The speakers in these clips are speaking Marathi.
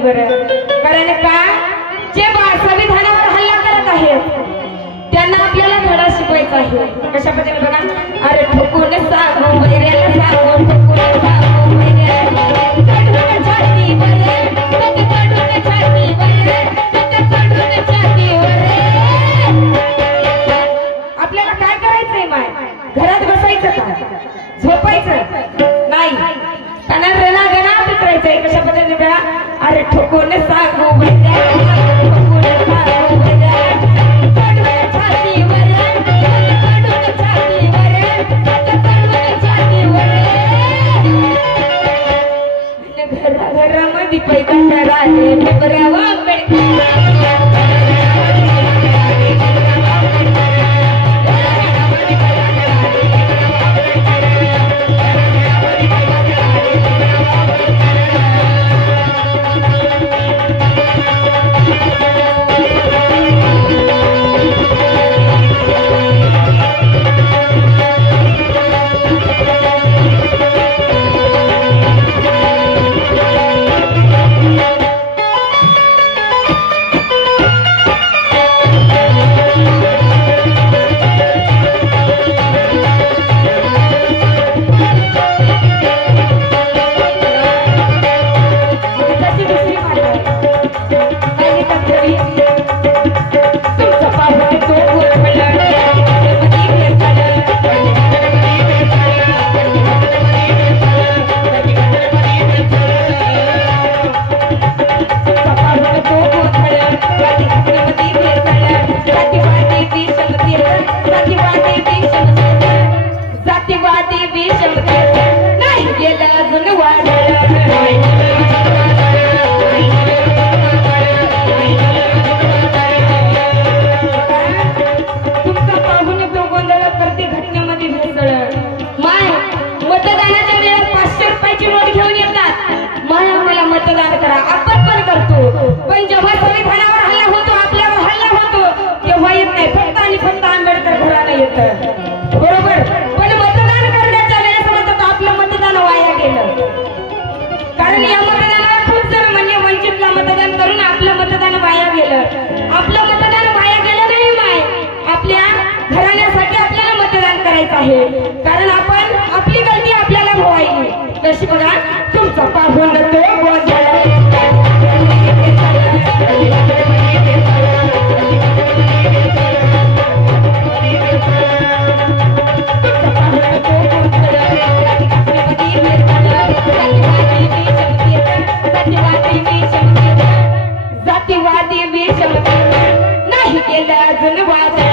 गादीवर. कारण का जे संविधानावर हल्ला करत आहेत त्यांना आपल्याला धडा शिकवायचा आहे. कशा पद्धतीने बघा, अरे ठोकून सांगू वैऱ्याला सांगू, ठोकून सांगू वैऱ्याला, चढून छातीवर, चढून छातीवर, चढून छातीवर. आपल्याला काय करायचंय माय? घरात बसायचं का? झोपायचं नाही, त्यांना रणगणा पित्रायचंय. कशा पद्धतीने बघा, अरे ठोकून सांगू वैऱ्याला, ठोकून सांगू वैऱ्याला, चढून छातीवर, चढून छातीवर, चढून छातीवर. घरामध्ये पैदा राहिले ठोकरावा मतदान करा. आपण पण करतो, पण जेव्हा संविधानावर हल्ला होतो, आपल्यावर हल्ला होतो, तेव्हा येत नाही. फक्त आणि फक्त आंबेडकर घराला येतं, बरोबर. पण मतदान करण्याच्या वेळेस म्हणतात आपलं मतदान वाया गेलं. कारण या मतदानाला खूप जण म्हणजे वंचितला मतदान करून आपलं मतदान वाया गेलं. आपलं मतदान वाया गेलं नाही माय, आपल्या घराण्यासाठी आपल्याला मतदान करायचं आहे. कारण आपण आपली गलती आपल्याला भोवायची. तशी बघा, तुमचा पाहून तो बोल झाला. जातीवादी विषम नाही केलं अजून वादळ.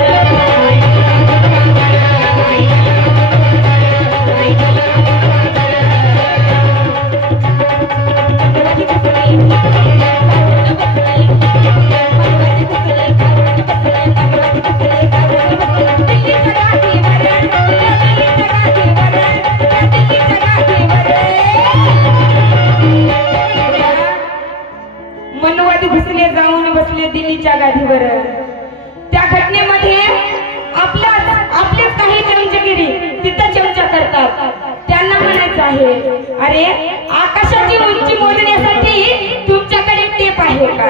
मनवादी घुसले जाऊन बसले दिल्लीच्या गादीवर. त्या घटनेमध्ये आपलेच काही चमचगिरी तिथं चर्चा करतात. त्यांना म्हणायचं आहे, अरे आकाशाची उंची मोजण्यासाठी तुमच्याकडे टेप आहे का?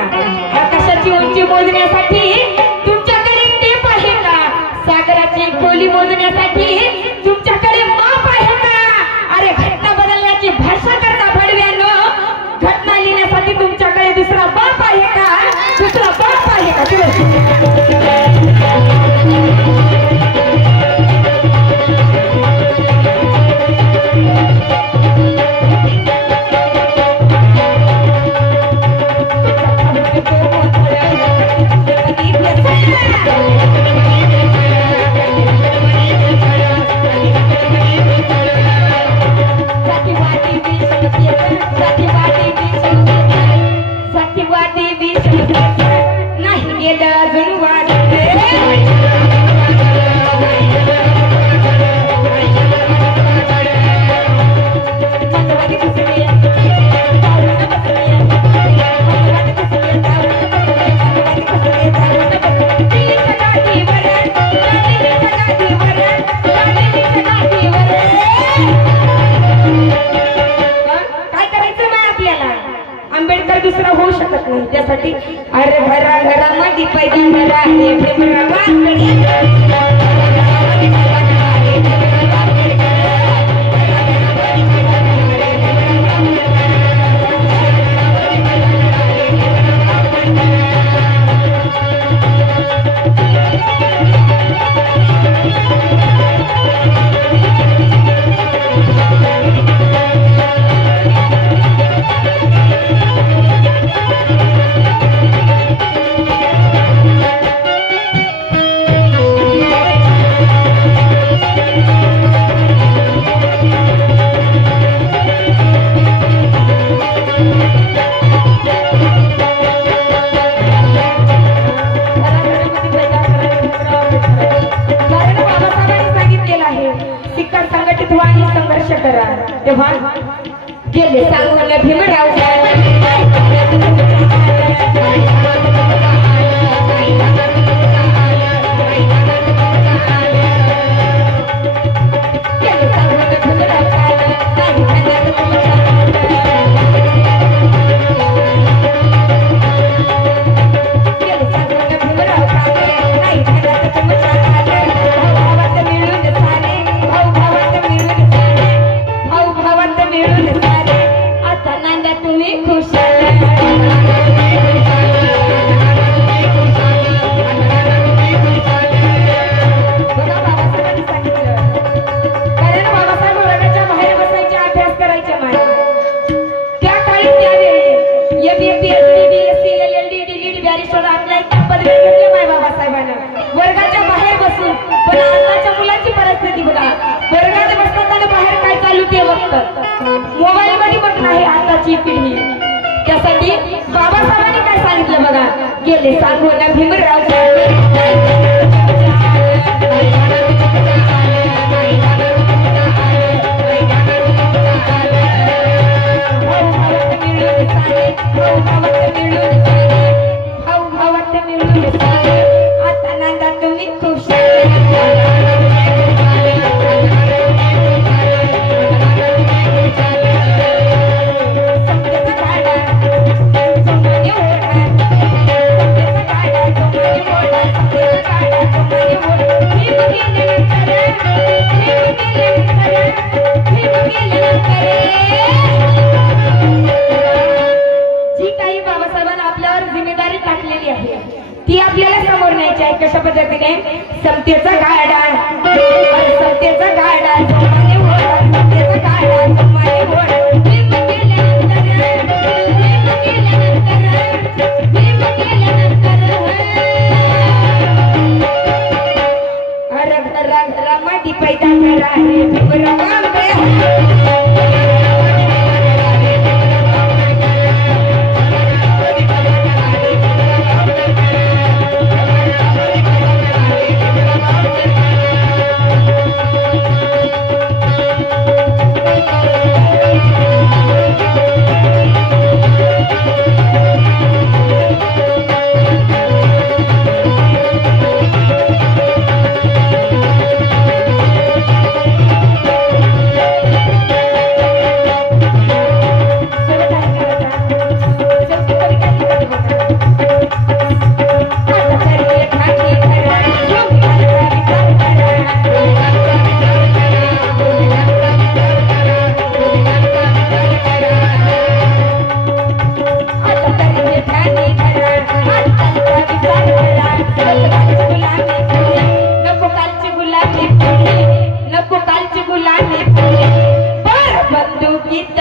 आकाशाची उंची मोजण्यासाठी तुमच्याकडे टेप आहे का? सागराची खोली मोजण्यासाठी तुमच्याकडे माप आहे का? अरे घटना बदलण्याची भाषा करता भडव्यानो, घटना लिहिण्यासाठी तुमच्याकडे दुसरा बाप आहे का? दुसरा बाप आहे का? दुसरा होऊ आहे भीमरावांकडे तेव्हा गेले सांगून भीमराव वर्गाच्या बाहेर बसून पण आताच्या मुलांची परिस्थिती बघा वर्गात बसताना बाहेर काय चालू ते बघतात मोबाईल मध्ये बघ नाही आताची पिढी त्यासाठी बाबासाहेबांनी काय सांगितलं बघा गेले सांगून भीमराव ती आपल्याला समोर न्यायची आहे कशा पद्धतीने समतेचा गाडा समतेचा गाडा जोमाने ओढ समतेचा गाडा जोमाने ओढ भीम केल्यानंतर घरामध्ये पैदा करा हे भीमरावांकडे नको कालची गुलाबी बर बंदुकीत